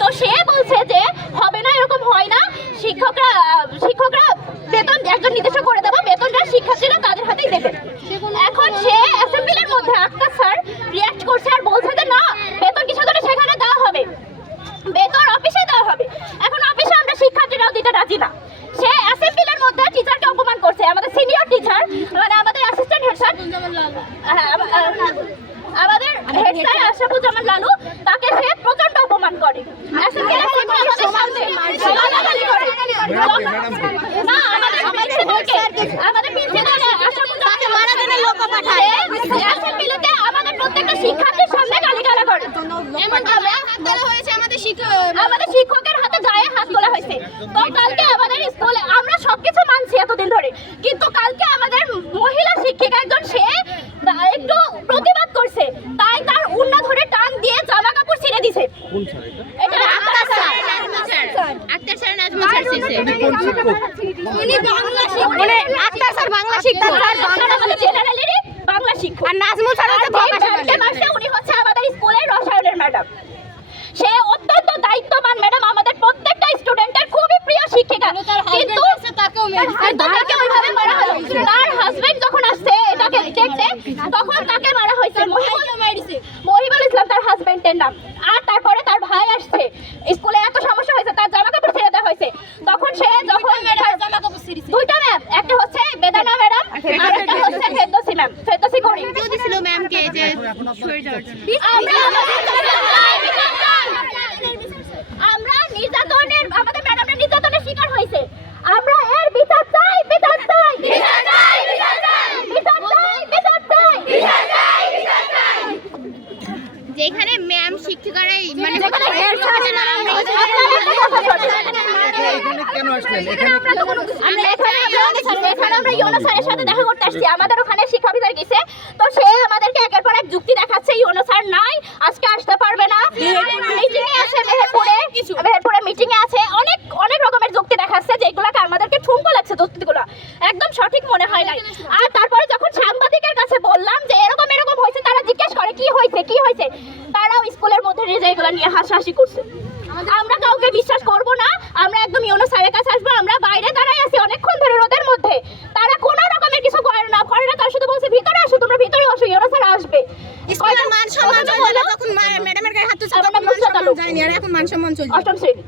তো সে বলছে যে হবে না, এরকম হয় না। শিক্ষকরা শিক্ষকরা বেতন একজন নির্দিষ্ট করে দেবো, বেতনটা শিক্ষার্থীরা তাদের হাতেই দেবে। এখন সে অ্যাসেম্বলির মধ্যে আক্তার স্যার রিয়াক্ট করছে আর বলছে যে না, বেতন কিসের জন্য সেখানে দেওয়া হবে। বেতন অফিসে দেওয়া হবে। এখন অফিসে আমরা শিক্ষার্থীরাও দিতে রাজি না। সে অ্যাসেম্বলির মধ্যে টিচারকে অপমান করছে। আমাদের সিনিয়র টিচার মানে আমাদের অ্যাসিস্ট্যান্ট হেড স্যার আম- আম- আমাদের হেড স্যার আশরাফুজ্জামান লালু, তাকে সে প্রচণ্ড অপমান করে। আমাদের সামনে গালাগালি করে? না আমাদের প্রিন্সিপালকে আমাদের প্রিন্সিপাল আশরাফুজ্জামান মারা জন্য লোক পাঠায়। অ্যাসেম্বলিতে আমাদের প্রত্যেকটা শিক্ষার্থীর সামনে গালিগালা করে। আমাদের শিক্ষকের হাতে গায়ে হাত তোলা হয়েছে। তো কালকে আমাদের স্কুলে আমরা সবকিছু মানছি এতদিন ধরে। কিন্তু কালকে আমাদের মহিলা শিক্ষিকা একজন সে একটু প্রতিবাদ করছে। তাই তার উন্না ধরে টান দিয়ে জামা কাপড় ছিঁড়ে এটা? Akhtar sir. Akhtar sir Nazmul sir শেষে উনি বাংলা শিক্ষক। উনি আক্তার স্যার বাংলা শিক্ষক স্যার আমাদের জেনারেলেরই বাংলা শিক্ষক। আর নাজমুল স্যার হচ্ছে ভোকাশনাল মাসে উনি হচ্ছে আমাদের স্কুলের রসায়নের ম্যাডাম। সে অত্যন্ত দায়িত্ববান ম্যাডাম আমাদের প্রত্যেকটা স্টুডেন্টের খুবই প্রিয় শিক্ষিকা। কিন্তু কিন্তু তাকে ওইভাবে মারা হলো তার হাজবেন্ড যখন আসছে এটাকে দেখতে তখন তাকে মারা হয়েছে। মহিবুল মহিবুল ইসলাম তার হাজবেন্ডের নাম। ম্যাম। ফেলতাসি করি। ছিল ম্যামকে যে আমরা আমাদের কেন আসলেন? এখানে আমরা এখানে আমরা এখানে আমরা ইউনো স্যারের সাথে দেখা করতে আসছি। আমাদের ওখানে শিক্ষা অফিসার গেছে। তো সে আমাদেরকে একের পর এক যুক্তি দেখাচ্ছে ইউনো স্যার নাই আজকে আসতে পারবে না। মিটিং এ আছে মেহেরপুরে মেহেরপুরে মিটিং এ আছে অনেক অনেক রকমের যুক্তি দেখাচ্ছে যেগুলোকে আমাদেরকে ঠুনকো লাগছে যুক্তিগুলো একদম সঠিক মনে হয় নাই আর তারপরে যখন সাংবাদিকের কাছে বললাম যে এরকম এরকম হয়েছে তারা জিজ্ঞেস করে কি হয়েছে তারাও স্কুলের মধ্যে নিজে এগুলো নিয়ে হাসাহাসি করছে। আমরা কাউকে বিশ্বাস করব না। আমরা একদম ইউনো স্যারের কাছে আসব। আমরা বাইরে দাঁড়াই আছি অনেকক্ষণ ধরে রোদের মধ্যে। তারা কোনো রকমের কিছু করে না। করে না তার শুধু বলছে ভিতরে আসো তোমরা ভিতরে আসো ইউনো স্যার আসবে। স্কুলের মান সম্মান চলে। যখন ম্যাডামের গায়ে হাত তুলছে আমার তখন মান সম্মান যায়নি। আর এখন মান সম্মান চলছে। অষ্টম শ্রেণি।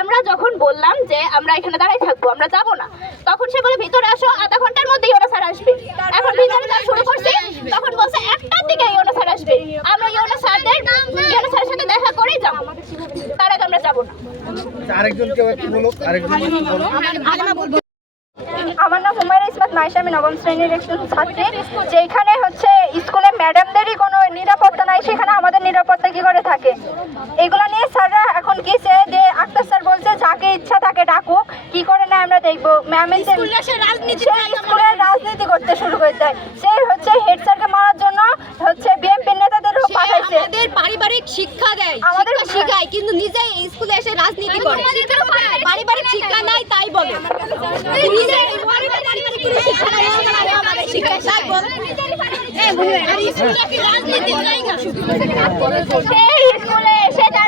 আমরা যখন বললাম যে আমরা এখানে দাঁড়াই থাকব আমরা যাব না। তখন সে বলে ভিতরে আসো আধা ঘণ্টার মধ্যে ইয়োনা স্যার আসবে এখন ভিতরে যাওয়া শুরু করছে তখন বলছে একটার দিকে ইয়োনা স্যার আসবে আমরা ইয়োনা স্যারদের ইয়োনা স্যারের সাথে দেখা করেই যাব তার আগে আমরা যাব না আরেকজন কেউ একটু বলো আরেকজন বলো। আমার নাম হুমায়রা ইসমাত মাইশা আমি নবম শ্রেণির একজন ছাত্রী যেখানে হচ্ছে স্কুলে ম্যাডামদেরই কোনো নিরাপত্তা নাই সেখানে আমাদের নিরাপত্তা কি করে থাকে? এগুলো নিয়ে স্যাররা এখন গেছে যে আক্তার স্যার বলছে যাকে ইচ্ছা তাকে ডাকুক কি করে না আমরা দেখব? ম্যামের যে সেই স্কুলের রাজনীতি করতে শুরু করে দেয়। সে হচ্ছে হেড স্যারকে মারার জন্য হচ্ছে আমাদের পারিবারিক শিক্ষা দেয় আমাদের- শেখায় কিন্তু নিজে স্কুলে এসে রাজনীতি করে। পারিবারিক শিক্ষা নাই তাই বলে।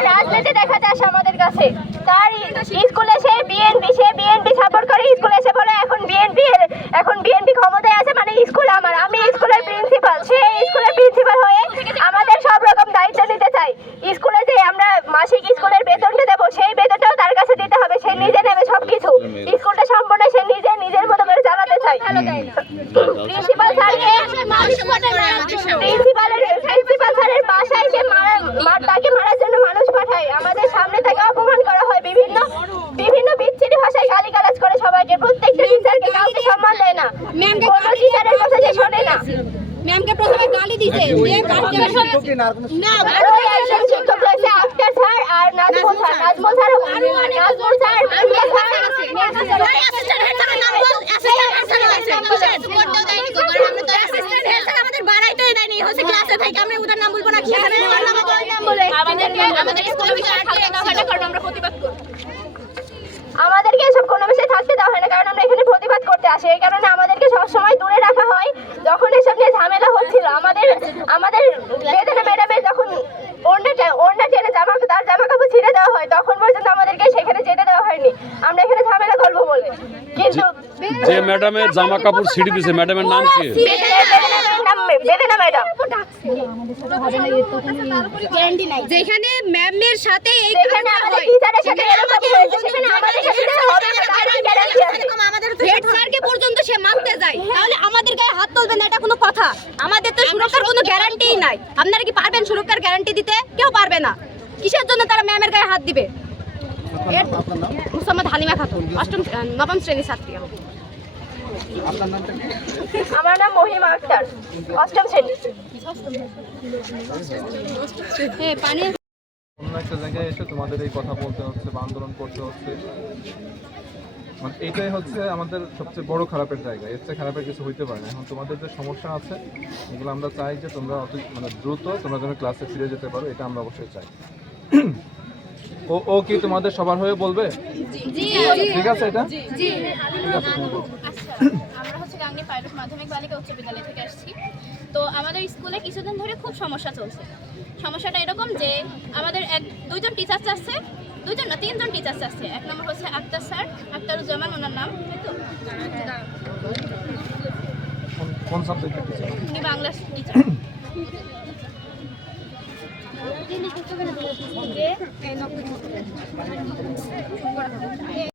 রাজনীতি আমাদের কাছে তার স্কুলে সে বিএনপি সে বিএনপি সাপোর্ট করে স্কুলে এসে বিএনপি এখন বিএনপি ক্ষমতায় আছে মানে স্কুল আমার আমি স্কুলের প্রিন্সিপাল সে স্কুলের প্রিন্সিপাল হয়ে আমাদের সব রকম দায়িত্ব নিতে চাই স্কুলে যে আমরা মাসিক স্কুলের বেতনটা দেবো সেই বেতনটাও তার কাছে দিতে হবে সে নিজে নেবে সবকিছু স্কুলটা সম্পূর্ণ সে নিজে নিজের মতো প্রিন্সিপাল প্রিন্সিপালের প্রিন্সিপাল স্যারের বাসায় সে মার তাকে মারার জন্য মানুষ পাঠায়। আমাদের সামনে তাকে অপমান করা হয়। বিভিন্ন বিভিন্ন বিচ্ছিরি ভাষায় গালিগালাজ করে সবাইকে প্রত্যেকটা টিচারকে কাউকে সম্মান দেয় না। কোনো টিচারের কথা যে শোনে না। ম্যামকে প্রথমে গালি দিতে। দিয়ে শিক্ষক না আর কোনো না আরও একজন শিক্ষক রয়েছে আফটার স্যার আর নাজমুল স্যার। নাজমুল স্যার নাজমুল আসে এই কারণে আমাদেরকে সবসময় দূরে রাখা হয়। যখন এসব নিয়ে ঝামেলা হচ্ছিল আমাদের আমাদের বেদনা ম্যাডামের যখন ওড়নাটা ওড়না টেনে জামা তার জামা কাপড় ছিঁড়ে দেওয়া হয় তখন পর্যন্ত আমাদেরকে সেখানে যেতে দেওয়া হয়নি। আমরা এখানে ঝামেলা করব বলে। কিন্তু যে ম্যাডামের জামা কাপড় ছিঁড়ে দিয়েছে ম্যাডামের নাম কি? বেদনা ম্যাডাম। যেখানে ম্যামের সাথে আমাদের ঘটনা তাহলে আমাদের গায়ে হাত তুলবেন না এটা কোনো কথা। আমাদের তো সুরক্ষার কোনো গ্যারান্টিই নাই। আপনারা কি পারবেন সুরক্ষার গ্যারান্টি দিতে? কেউ পারবে না। কিসের জন্য তারা ম্যামের গায়ে হাত দিবে? মুসাম্মদ হালিমা খাতুন অষ্টম নবম শ্রেণির ছাত্রী। আমি। আপনার নামটা কি? আমার নাম মহিমা আক্তার অষ্টম শ্রেণি। অন্য একটা জায়গায় এসে তোমাদের এই কথা বলতে হচ্ছে বা আন্দোলন করতে হচ্ছে। মানে এটাই হচ্ছে আমাদের সবচেয়ে বড় খারাপের জায়গা। এর চেয়ে খারাপের কিছু হইতে পারে না। এখন তোমাদের যে সমস্যা আছে এগুলো আমরা চাই যে তোমরা অতি মানে দ্রুত তোমরা যেন ক্লাসে ফিরে যেতে পারো এটা আমরা অবশ্যই চাই। ও ও কি তোমাদের সবার হয়ে বলবে? ঠিক আছে এটা? আমরা হচ্ছে গাংনী পাইলট মাধ্যমিক বালিকা উচ্চ বিদ্যালয় থেকে আসছি। তো আমাদের স্কুলে কিছুদিন ধরে খুব সমস্যা চলছে। সমস্যাটা এরকম যে আমাদের এক দুইজন টিচার চাচ্ছে দুইজন না তিনজন টিচার্স আছে। এক নম্বর হচ্ছে আক্তার স্যার আক্তারুজ্জামান ওনার নাম। তাই তো। কোন- কোন সাবজেক্টের টিচার উনি বাংলা টিচার